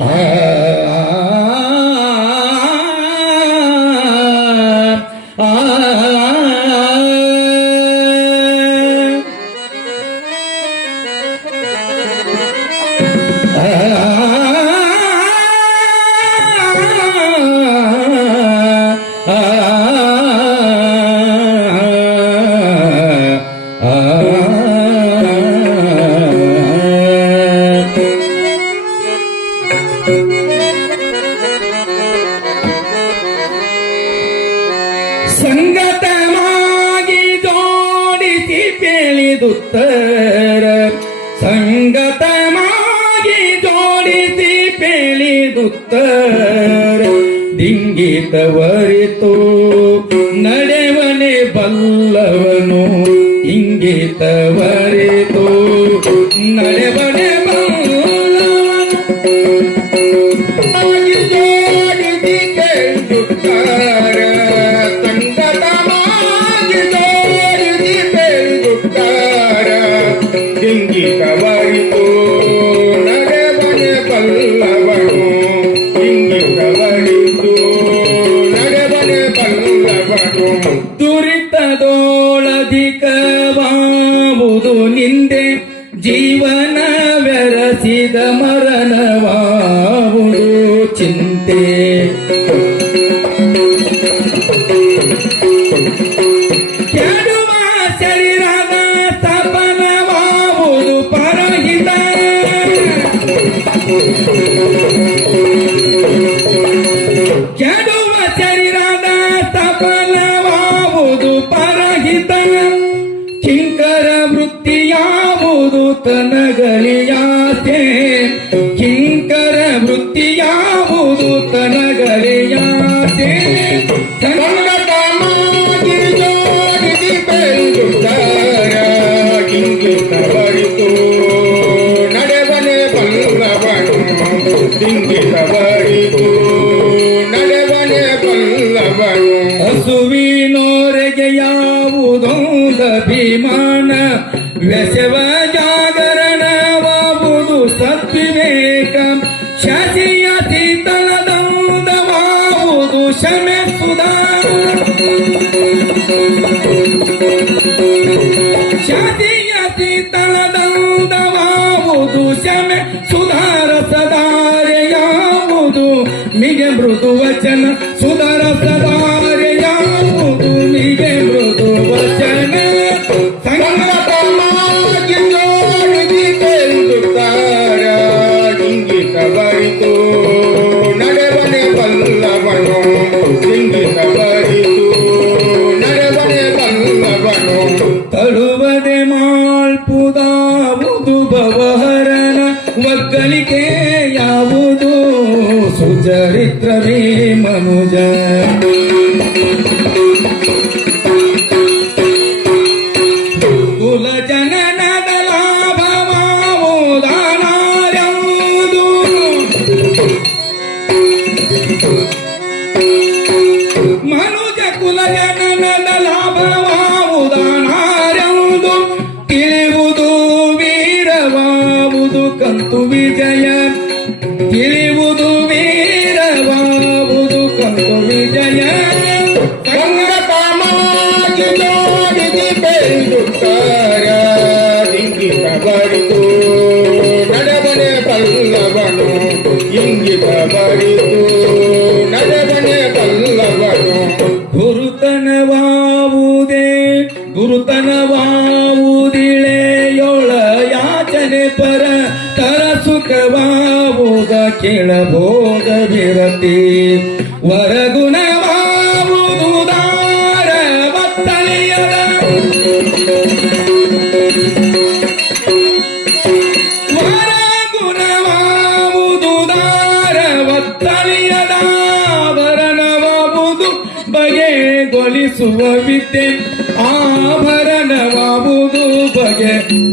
ah, ah, ah. ಸಂಗತಮಾಗಿ ಜೋಡಿಸಿ ಪೇಳಿದುತ್ತರ ಡಿಂಗಿತವರಿತು ನಡೆವನೆ ಬಲ್ಲವನು ಇಂಗಿತವರಿತು ನಿಂದೆ. ಜೀವನ ಬೆರಸಿದ ಮರಣವಾವುದು 前进。ಒಕ್ಕಲಿಕೆ ಯಾವುದು ಸುಚರಿತ್ರವೇ ಮನುಜ ಕುಲ ಜನನದ ಲಾಭವಾವುದಾನಾರ್ಯವುದು ಮನುಜ ಕುಲ ಜನನದ ಲಾಭವಾವುದಾನಾರ್ಯವುದು ಇಂಗಿತವರಿತು ನಡೆವನೆ ಬಲ್ಲವನು ಗುರುತನವಾವುದೇ ಗುರುತನವಾವುದಿಳೆಯೊಳ ಯಾಚನೆ ಪರ ತರ ಸುಖವಾವುದ ಕೆಳಭೋಗ ವಿರತಿ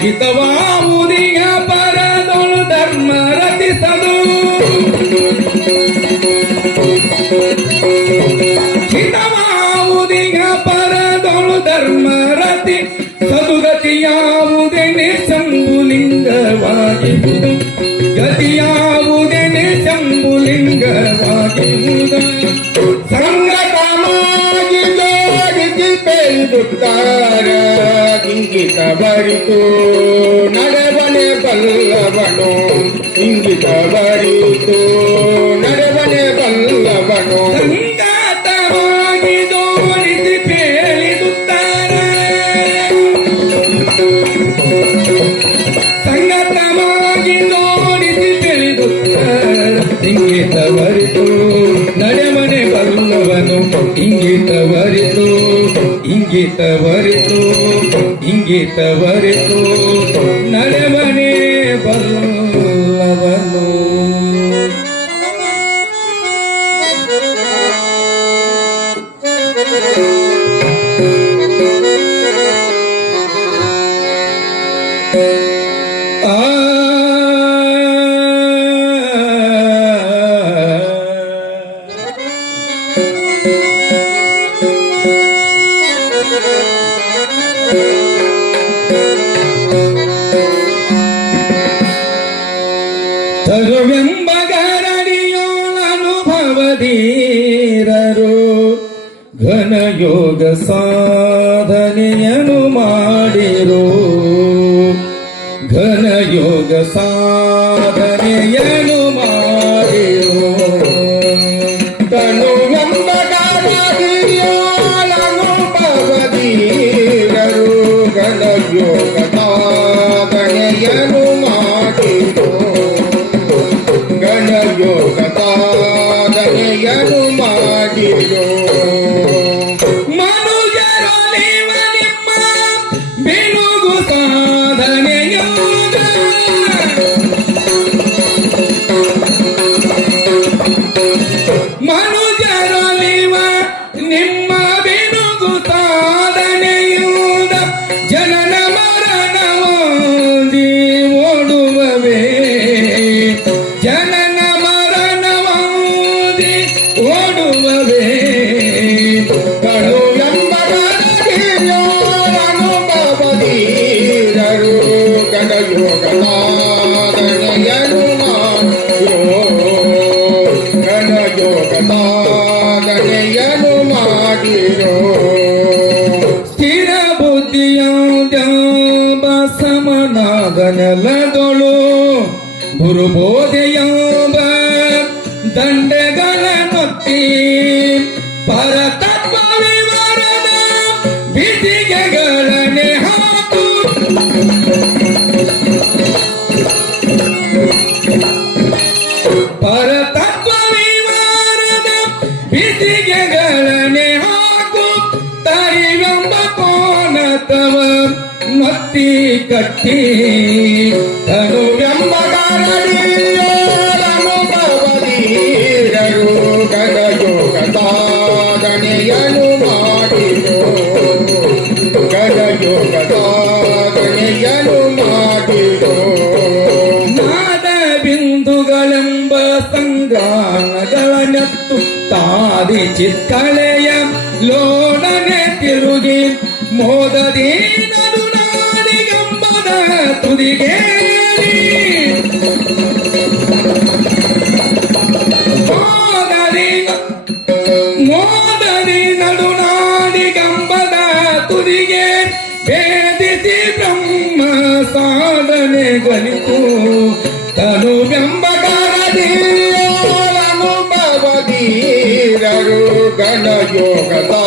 ಹಿತವಾವುದಿಗದ ಹಿತವಾವುದಿಗ ಪರದೊಳು ಧರ್ಮ ರತಿಸದು ಹಿತವಾವುದಿಗ ಪರದೊಳು ಧರ್ಮ ರತಿ ಸದುಗತಿಯಾವುದೇನೆ ಶಂಭುಲಿಂಗವಾಗಿರುವುದು ಗತಿಯಾವುದೇನೆ ಶಂಭುಲಿಂಗವಾಗಿರುವುದು ಸಂಗತಮಾಗಿ ಜೋಡಿಸಿ ಬೆಳೆದುತ್ತಾರ ಇಂಗಿತ ಬರಿತು ಇಂಗಿತವರಿತು ಇಂಗಿತವರಿತು ನಡೆಮನೆ ಬಲ್ಲವನು ಸಾಧನೆಯನ್ನು ಮಾಡಿರೋ ಘನ ಯೋಗ ಸಾ ಗಣಯೋಗ ಸಾಧನೆಯನು ಮಾಡಿರೋ ಗಣಯೋಗ ಸಾಧನೆಯನು ಮತ್ತಿ ಕಟ್ಟಿ ತನುವೆಂಬ ಗರಡಿಯೋಳನುಭವಧೀರರು ಗಣಯೋಗ ಸಾಧನೆಯನು ಮಾಡಿರೋ ಗಣಯೋಗ ಸಾಧನೆಯನು ಮಾಡಿರೋ ನಾದ ಬಿಂದುಗಳೆಂಬ ಸಂಗ್ರಾಮಗಳನ್ನೆತ್ತು ತಾದಿ ಚಿತ್ಕಳೆಯ ಲೋಡನೆ ಭೇದಿಸಿ ಬ್ರಹ್ಮ ಸಾಧನೆ ಗಲಿತು ತನು ಅನುಭವಧೀರರು ಗಣಯೋಗ ಸಾಧನೆಯನು